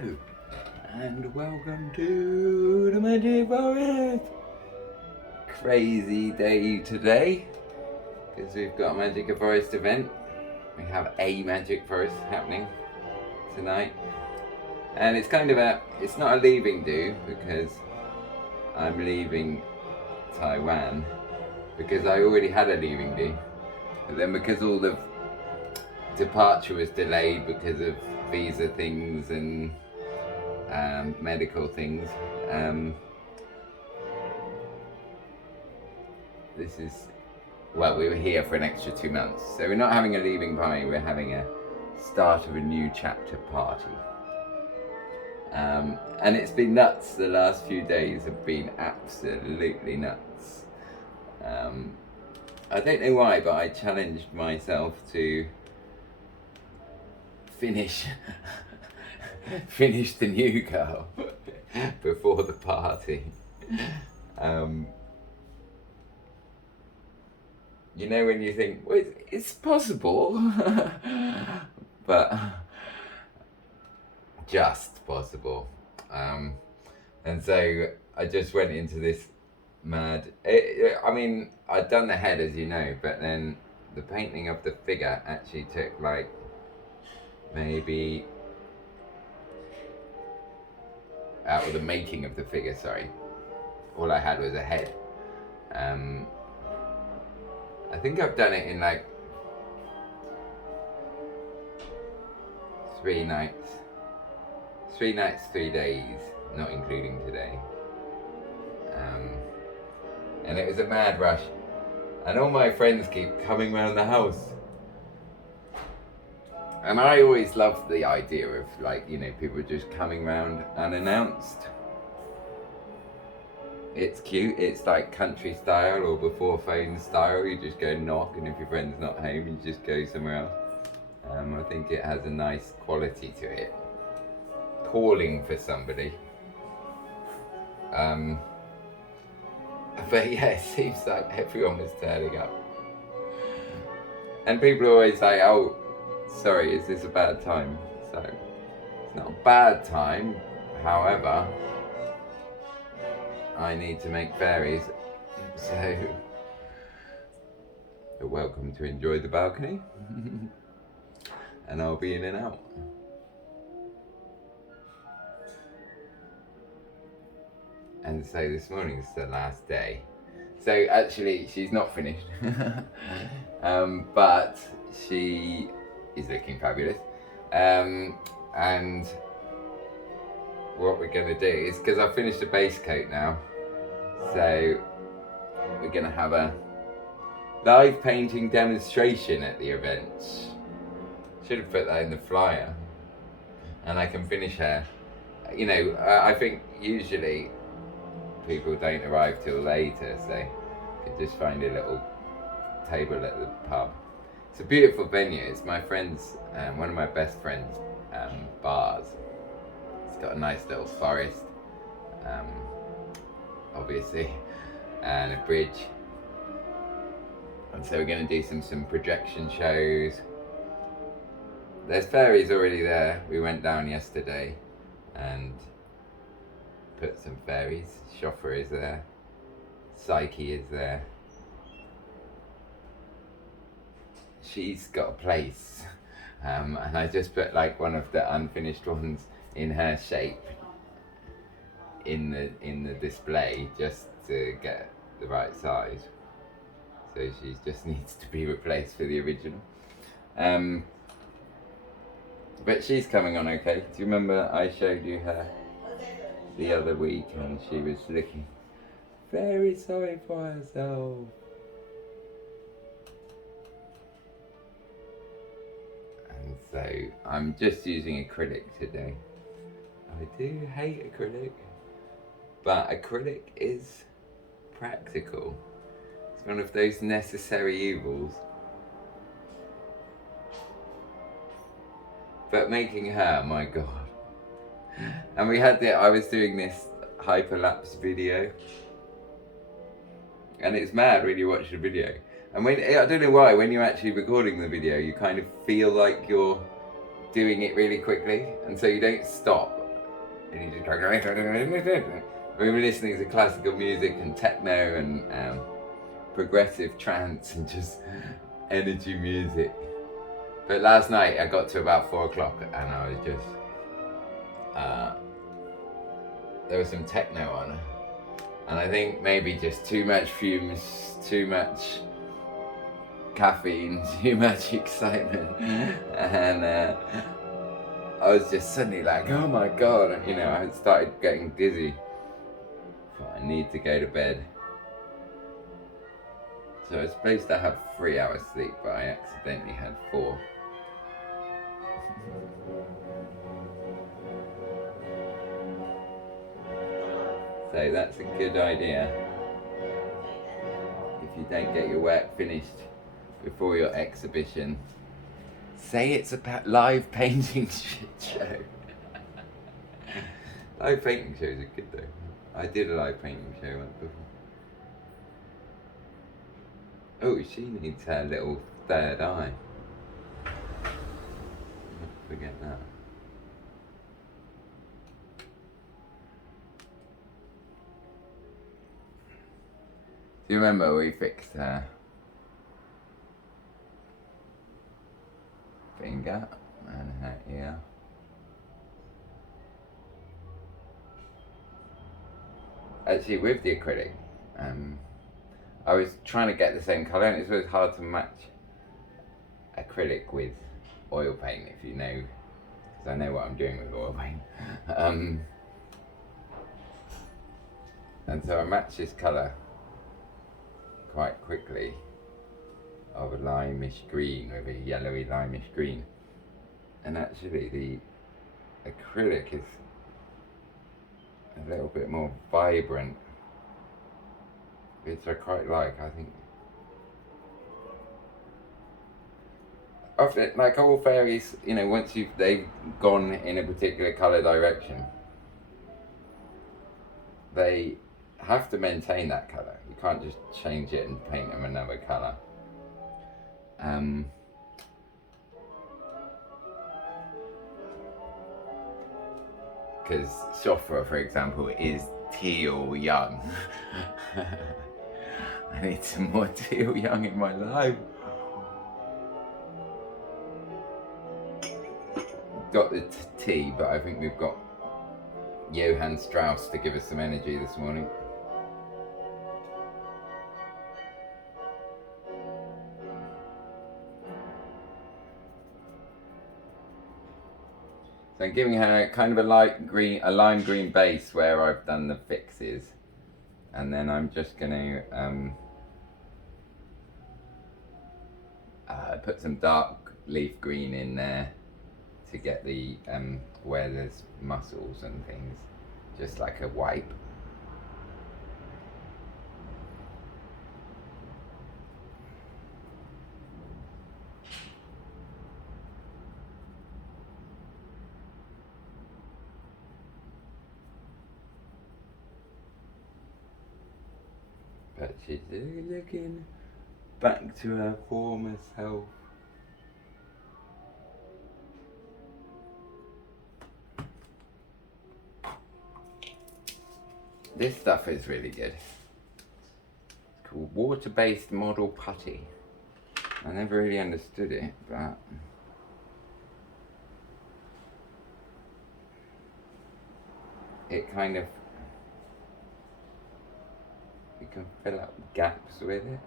Hello, and welcome to the Magic Forest. Crazy day today, because we've got a Magic Forest event. We have a Magic Forest happening tonight. And it's kind of it's not a leaving do, because I'm leaving Taiwan, because I already had a leaving do. But then because all the departure was delayed because of visa things and medical things, we were here for an extra 2 months. So we're not having a leaving party, we're having a start of a new chapter party. And it's been nuts. The last few days have been absolutely nuts. I don't know why, but I challenged myself to finish the new girl before the party. You know, when you think, well, it's possible, but just possible. And so I just went into this mad. I mean, I'd done the head, as you know, but then the painting of the figure actually took like maybe out of the making of the figure. Sorry, all I had was a head. I think I've done it in like 3 nights. 3 nights, 3 days, not including today. And it was a mad rush. And all my friends keep coming around the house. And I always loved the idea of, like, you know, people just coming round unannounced. It's cute. It's like country style or before phone style. You just go knock, and if your friend's not home, you just go somewhere else. I think it has a nice quality to it. Calling for somebody. But yeah, it seems like everyone was turning up. And people are always like, oh, sorry, is this a bad time? So, it's not a bad time. However, I need to make fairies. So, you're welcome to enjoy the balcony. And I'll be in and out. And so this morning is the last day. So actually, she's not finished. But she is looking fabulous. And what we're gonna do is, because I've finished the base coat now, so we're gonna have a live painting demonstration at the event. Should have put that in the flyer. And I can finish her. You know, I think usually people don't arrive till later, so you can just find a little table at the pub. It's a beautiful venue. It's my friend's, one of my best friend's bars. It's got a nice little forest, obviously, and a bridge. And so we're going to do some projection shows. There's fairies already there. We went down yesterday and put some fairies. Shofar is there. Psyche is there. She's got a place. And I just put like one of the unfinished ones in her shape in the display, just to get the right size. So she just needs to be replaced for the original. But she's coming on okay. Do you remember I showed you her the other week, and she was looking very sorry for herself. And so I'm just using acrylic today. I do hate acrylic, but acrylic is practical. It's one of those necessary evils. But making her, my God. And I was doing this hyperlapse video. And it's mad when you watch the video. And I don't know why, when you're actually recording the video, you kind of feel like you're doing it really quickly. And so you don't stop. and he just goes. We were listening to classical music and techno and progressive trance and just energy music. But last night I got to about 4 o'clock and I was just there was some techno on, and I think maybe just too much fumes, too much caffeine, too much excitement, and I was just suddenly like, oh my god, you know, I started getting dizzy. I need to go to bed. So I was supposed to have 3 hours sleep, but I accidentally had 4. So that's a good idea. If you don't get your work finished before your exhibition, say it's a live painting show. Live painting shows are good though. I did a live painting show once before. Oh, she needs her little third eye. Don't forget that. Do you remember we fixed her finger and her ear? Actually, with the acrylic, I was trying to get the same colour, and it's always hard to match acrylic with oil paint, if you know, because I know what I'm doing with oil paint. And so I matched this colour quite quickly of a limeish green with a yellowy limeish green, and actually the acrylic is a little bit more vibrant, which I quite like. I think often, like all fairies, you know, once they've gone in a particular colour direction, they have to maintain that colour. You can't just change it and paint them another colour. Because Sophra, for example, is teal young. I need some more teal young in my life. Got the tea, but I think we've got Johann Strauss to give us some energy this morning. So I'm giving her kind of a light green, a lime green base where I've done the fixes, and then I'm just going to put some dark leaf green in there to get the where there's muscles and things, just like a wipe. But she's looking back to her former self. This stuff is really good. It's called water-based model putty. I never really understood it, but it kind of, you can fill up gaps with it.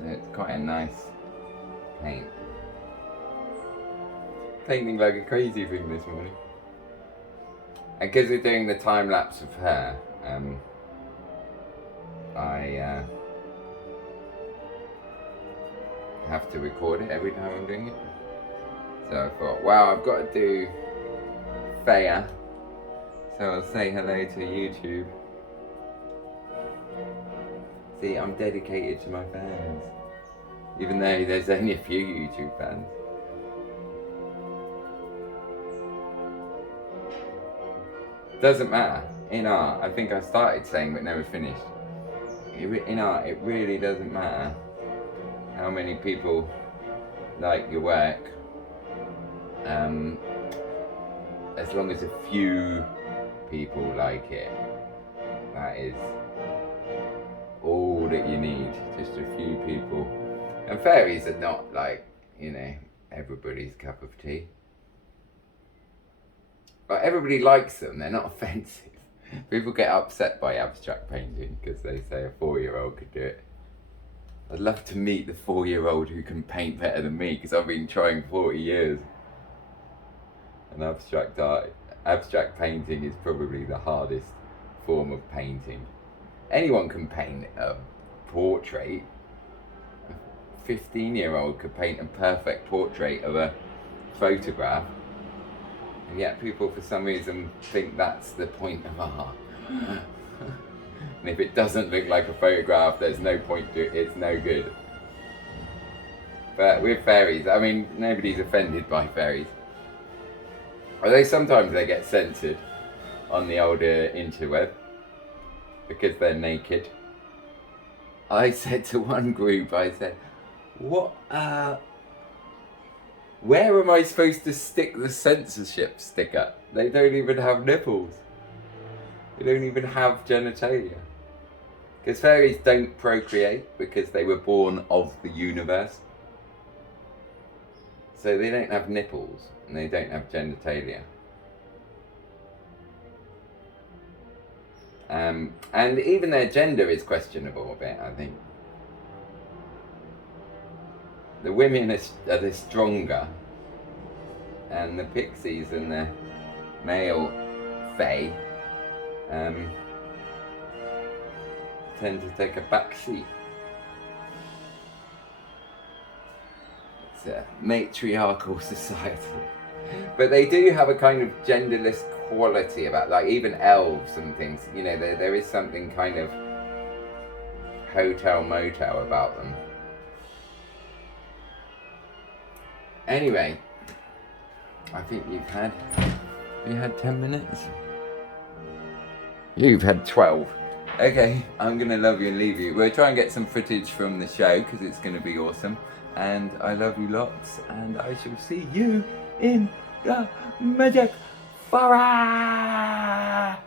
So it's quite a nice paint. Painting like a crazy thing this morning. And because we're doing the time lapse of her, I have to record it every time I'm doing it. So I thought, wow, I've got to do Thea. So I'll say hello to YouTube. See, I'm dedicated to my fans. Even though there's only a few YouTube fans. Doesn't matter. In art, I think I started saying but never finished. In art, it really doesn't matter how many people like your work, as long as a few people like it. That is all that you need, just a few people. And fairies are not like, everybody's cup of tea. But everybody likes them, they're not offensive. People get upset by abstract painting because they say a 4-year-old could do it. I'd love to meet the 4-year-old who can paint better than me, because I've been trying 40 years. And abstract painting is probably the hardest form of painting. Anyone can paint a portrait. A 15-year-old could paint a perfect portrait of a photograph. And yet people for some reason think that's the point of art. And if it doesn't look like a photograph, there's no point to it, it's no good. But with fairies, I mean, nobody's offended by fairies. Although sometimes they get censored on the older interweb because they're naked. I said to one group, I said, where am I supposed to stick the censorship sticker? They don't even have nipples. They don't even have genitalia. Because fairies don't procreate because they were born of the universe. So they don't have nipples and they don't have genitalia. And even their gender is questionable a bit, I think. The women are the stronger, and the pixies and the male fae tend to take a back seat. It's a matriarchal society. But they do have a kind of genderless quality about, like, even elves and things, there is something kind of hotel motel about them. Anyway, I think have you had 10 minutes? You've had 12. Okay, I'm gonna love you and leave you. We'll try and get some footage from the show because it's gonna be awesome. And I love you lots, and I shall see you in the magic forest.